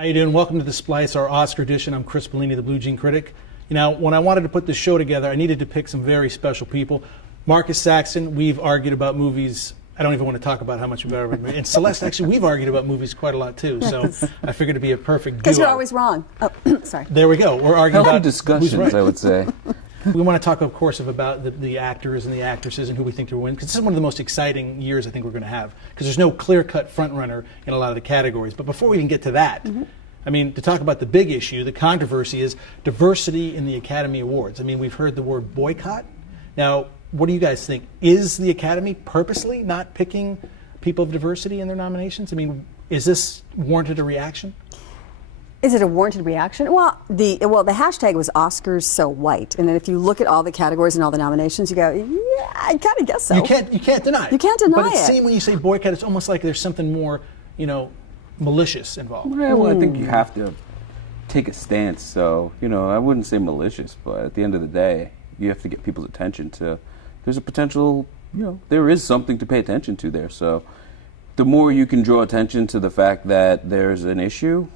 How you doing? Welcome to the Splice, our Oscar edition. I'm Chris Bellini, the Blue Jean critic. You know, when I wanted to put this show together, I needed to pick some very special people. Marcus Saxon, we've argued about movies. I don't even want to talk about how much we've argued. And Celeste, actually, we've argued about movies quite a lot too. So I figured it'd be a perfect duo. Because you're always wrong. Oh, sorry. There we go. We're arguing about discussions, who's right. I would say. We want to talk, of course, about the actors and the actresses and who we think to win, because this is one of the most exciting years I think we're going to have, because there's no clear-cut front-runner in a lot of the categories. But before we even get to that, I mean, to talk about the big issue, the controversy is diversity in the Academy Awards. I mean, we've heard the word boycott. Now, what do you guys think? Is the Academy purposely not picking people of diversity in their nominations? I mean, is this warranted a reaction? Is it a warranted reaction? Well, the hashtag was Oscars so white, and then if you look at all the categories and all the nominations, you go, yeah, I kind of guess so. You can't deny it. You can't deny but it. But it seems when you say boycott, it's almost like there's something more, you know, malicious involved. Yeah, well, I think you have to take a stance. So, you know, I wouldn't say malicious, but at the end of the day, you have to get people's attention to. There's a potential, you know, there is something to pay attention to there. So, the more you can draw attention to the fact that there's an issue,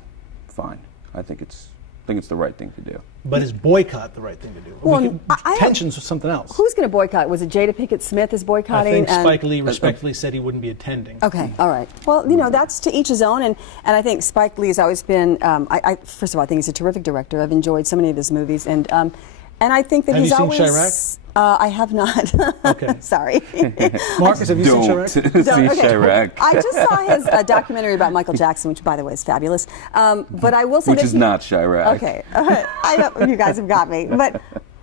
fine. I think it's the right thing to do. But is boycott the right thing to do? Well, tensions with something else. Who's going to boycott? Was it Jada Pinkett Smith is boycotting? I think Spike Lee respectfully said he wouldn't be attending. Okay, all right. Well, you know, that's to each his own, and I think Spike Lee has always been. First of all, I think he's a terrific director. I've enjoyed so many of his movies, and I think that have he's you seen always. Chirac? I have not. Okay. Sorry. Marcus, have you seen Chirac? See Chirac. I just saw his documentary about Michael Jackson, which, by the way, is fabulous. But I will say Which that is not Chirac. Okay. I know you guys have got me. But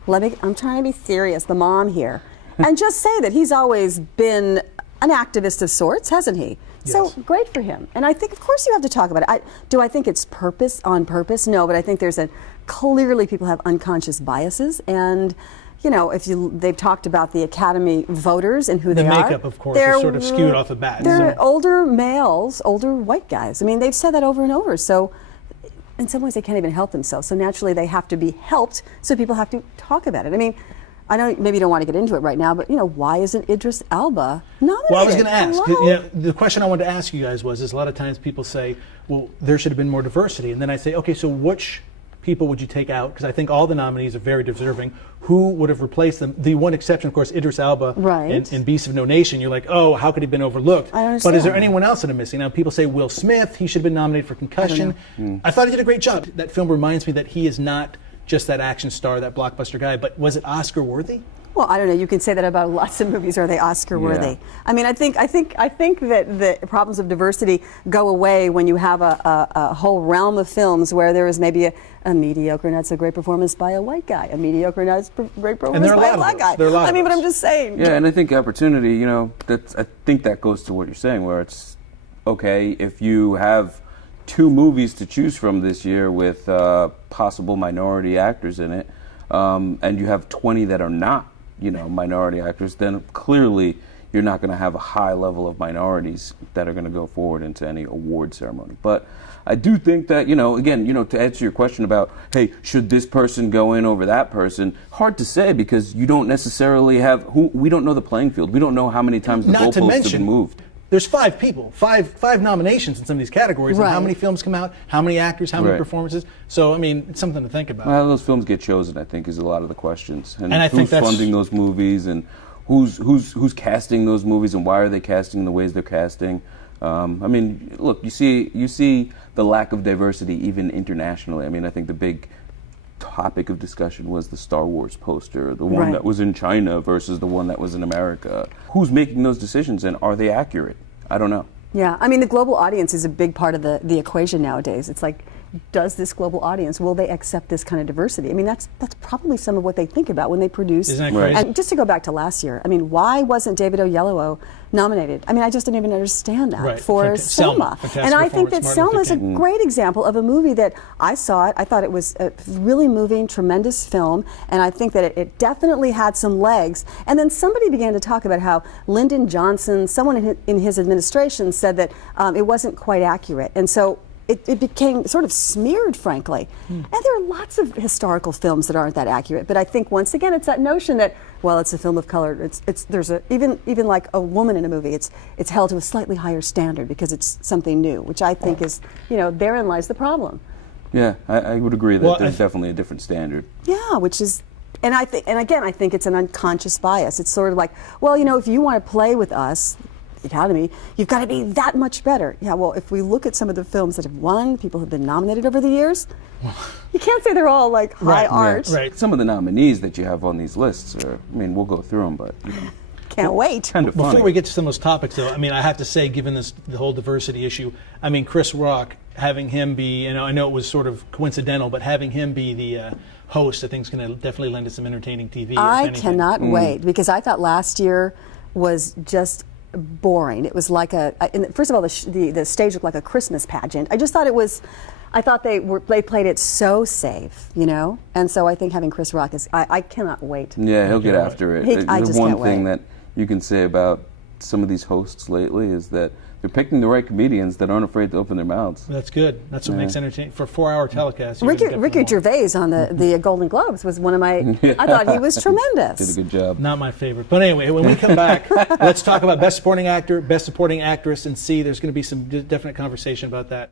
I'm trying to be serious, the mom here. And just say that he's always been an activist of sorts, hasn't he? Yes. So great for him. And I think, of course, you have to talk about it. Do I think it's on purpose? No, but I think clearly people have unconscious biases, and you know, they've talked about the Academy voters and who they are. The makeup, of course, is sort of skewed off the bat. They're older males, older white guys. I mean, they've said that over and over. So in some ways, they can't even help themselves. So naturally, they have to be helped. So people have to talk about it. I mean, I know maybe you don't want to get into it right now, but you know, why isn't Idris Elba nominated? Well, I was going to ask. You know, the question I wanted to ask you guys is a lot of times people say, well, there should have been more diversity, and then I say, okay, so which people would you take out? Because I think all the nominees are very deserving. Who would have replaced them? The one exception, of course, Idris Elba in Beasts of No Nation. You're like, oh, how could he have been overlooked? I understand. But is there anyone else that I'm missing? Now, people say Will Smith, he should have been nominated for Concussion. I thought he did a great job. That film reminds me that he is not just that action star, that blockbuster guy, but was it Oscar worthy? Well, I don't know. You can say that about lots of movies. Are they Oscar worthy? Yeah. I mean, I think that the problems of diversity go away when you have a whole realm of films where there is maybe a mediocre, not so great performance by a white guy, a mediocre, not so great performance by a black guy. I mean, but I'm just saying. Yeah, and I think opportunity. You know, I think that goes to what you're saying, where it's okay if you have 2 movies to choose from this year with possible minority actors in it, and you have 20 that are not, you know, minority actors, then clearly you're not going to have a high level of minorities that are going to go forward into any award ceremony. But I do think that, you know, again, you know, to answer your question about, hey, should this person go in over that person? Hard to say, because you don't necessarily we don't know the playing field. We don't know how many times the goalposts have been moved. There's 5 people, five nominations in some of these categories, and how many films come out, how many actors, how many performances. So, I mean, it's something to think about. How those films get chosen, I think, is a lot of the questions. And I think who's funding those movies, and who's casting those movies, and why are they casting the ways they're casting. I mean, look, you see the lack of diversity even internationally. I mean, I think the big topic of discussion was the Star Wars poster, the one that was in China versus the one that was in America. Who's making those decisions, and are they accurate? I don't know. Yeah, I mean, the global audience is a big part of the equation nowadays. It's like, does this global audience, will they accept this kind of diversity? I mean, that's probably some of what they think about when they produce. Isn't that crazy? And just to go back to last year, I mean, why wasn't David Oyelowo nominated? I mean, I just didn't even understand that for Selma. And I think that Selma is a great example of a movie that I saw it. I thought it was a really moving, tremendous film, and I think that it definitely had some legs. And then somebody began to talk about how Lyndon Johnson, someone in his administration, said that it wasn't quite accurate. And so it became sort of smeared, frankly. And there are lots of historical films that aren't that accurate. But I think once again, it's that notion that, well, it's a film of color. There's even like a woman in a movie. It's held to a slightly higher standard because it's something new, which I think is, therein lies the problem. Yeah, I would agree that there's definitely a different standard. Yeah, which is. And I think it's an unconscious bias. It's sort of like, well, if you want to play with us, the Academy, you've got to be that much better. Yeah, well, if we look at some of the films that have won, people have been nominated over the years, you can't say they're all like high art. Yeah, right. Some of the nominees that you have on these lists are, we'll go through them, but can't wait. Kind of funny. Before we get to some of those topics, though, I have to say, given the whole diversity issue, Chris Rock, having him be, I know it was sort of coincidental, but having him be the host, I think is going to definitely lend to some entertaining TV. I cannot wait, because I thought last year was just boring. It was like first of all, the stage looked like a Christmas pageant. I just thought I thought they played it so safe, and so I think having Chris Rock I cannot wait. Yeah, he'll get after it. I just one can't thing wait. that you can say about some of these hosts lately is that they're picking the right comedians that aren't afraid to open their mouths. That's good. That's what makes entertaining for a 4-hour telecast. Ricky Gervais on the Golden Globes was one of my. I thought he was tremendous. Did a good job. Not my favorite, but anyway, when we come back, let's talk about Best Supporting Actor, Best Supporting Actress, and see. There's going to be some definite conversation about that.